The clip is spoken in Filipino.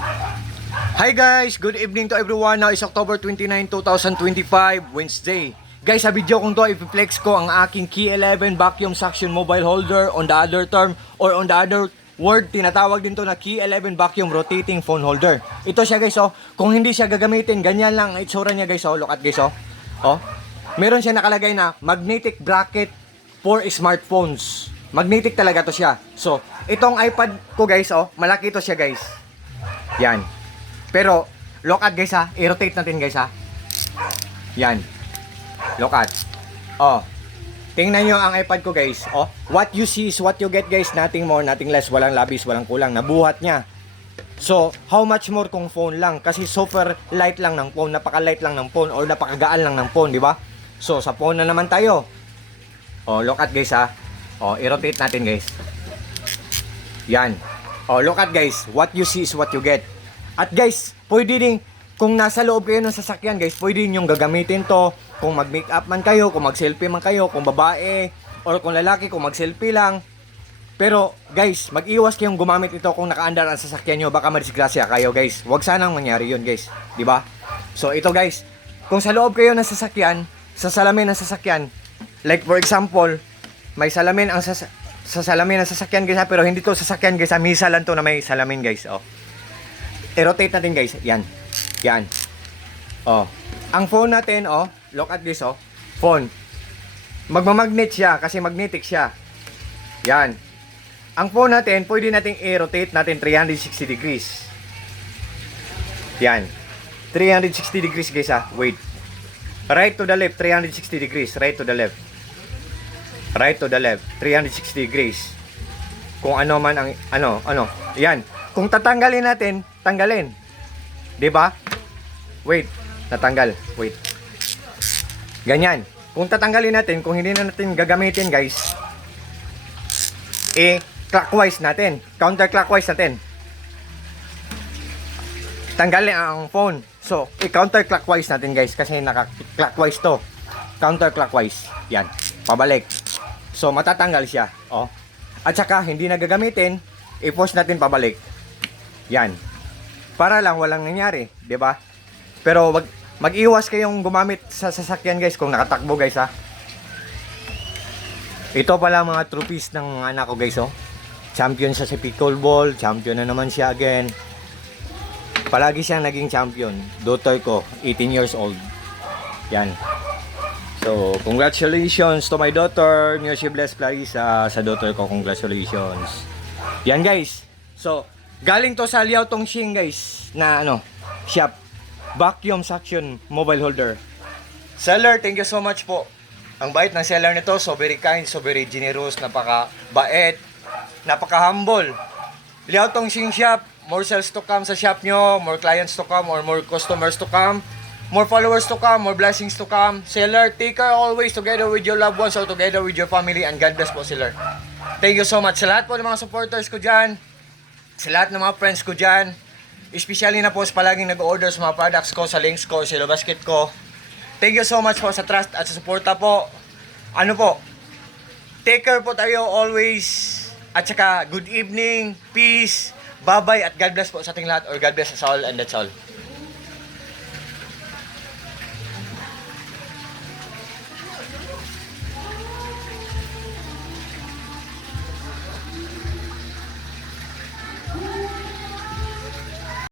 Hi guys! Good evening to everyone. Now is October 29, 2025, Wednesday. Guys, sa video kong to, i-flex ko ang aking Key 11 vacuum suction mobile holder. On the other term, or on the other word, tinatawag din to na Key 11 vacuum rotating phone holder. Ito siya guys, oh. Kung hindi siya gagamitin, ganyan lang ang itsura niya guys, oh. Look at guys, oh. Oh. Meron siya nakalagay na magnetic bracket for smartphones. Magnetic talaga to siya. So, itong iPad ko guys, oh, malaki to siya guys. Yan. Pero, look at guys ha. I-rotate natin guys ha. Yan. Look at. Oh. Tingnan nyo ang iPad ko guys. Oh. What you see is what you get guys. Nothing more, nothing less. Walang labis, walang kulang. Nabuhat niya. So, how much more kung phone lang? Kasi super light lang ng phone. Napaka-light lang ng phone. Or napakagaan lang ng phone, di ba? So, sa phone na naman tayo. Oh, look at guys ha. Oh, i-rotate natin guys. Yan. Oh, look at guys. What you see is what you get. At guys, pwede din, kung nasa loob kayo ng sasakyan guys, pwede din yung gagamitin to. Kung mag-makeup man kayo, kung mag-selfie man kayo, kung babae, or kung lalaki, kung mag-selfie lang. Pero guys, mag-iwas kayong gumamit ito kung nakaandar ang sasakyan nyo, baka madisgrasya kayo guys. Huwag sanang mangyari yun guys, di ba? So ito guys, kung sa loob kayo ng sasakyan, sa salamin ng sasakyan, like for example, may salamin ang sa salamin ng sasakyan guys, pero hindi to sasakyan guys, misa lang to na may salamin guys, oh. I-rotate natin guys. Yan. Yan. Oh. Ang phone natin, oh. Look at this, oh. Phone. Magmamagnet siya kasi magnetic siya. Yan. Ang phone natin, pwede nating i-rotate natin 360 degrees. Yan. 360 degrees guys, ah. Wait. Right to the left, 360 degrees. Right to the left. Right to the left, 360 degrees. Kung ano man ang, ano. Yan. Kung tatanggalin natin, tanggalin. 'Di ba? Wait, natanggal. Wait. Ganyan. Kung tatanggalin natin, kung hindi na natin gagamitin, guys, clockwise natin, counterclockwise natin. Tanggalin ang phone. So, counterclockwise natin, guys, kasi naka-clockwise to. Counterclockwise. Yan. Pabalik. So, matatanggal siya. Oh. At saka hindi na gagamitin, i-push natin pabalik. Yan. Para lang walang nangyari, 'di ba? Pero mag-iwas kayong gumamit sa sasakyan guys kung nakatakbo guys ha. Ito pala mga trophies ng mga anak ko guys, oh. Champion siya sa pickleball, champion na naman siya again. Palagi siyang naging champion. Daughter ko, 18 years old. Yan. So, congratulations to my daughter. May she bless Clarissa sa daughter ko. Congratulations. Yan guys. So, galing to sa Liao Tongxing guys na shop. Vacuum suction mobile holder. Seller, thank you so much po. Ang bait ng seller nito, so very kind, so very generous, napaka-bait, napaka-humble. Liao Tongxing shop, more sales to come sa shop nyo, more clients to come or more customers to come, more followers to come, more blessings to come. Seller, take care always together with your loved ones or together with your family, and God bless po seller. Thank you so much sa lahat po ng mga supporters ko dyan. Sa lahat ng mga friends ko dyan, especially na po sa palaging nag-order sa mga products ko, sa links ko, sa Hello Basket ko. Thank you so much po sa trust at sa suporta po. Take care po tayo always. At saka, good evening, peace, bye-bye, at God bless po sa ating lahat, or God bless us all, and that's all.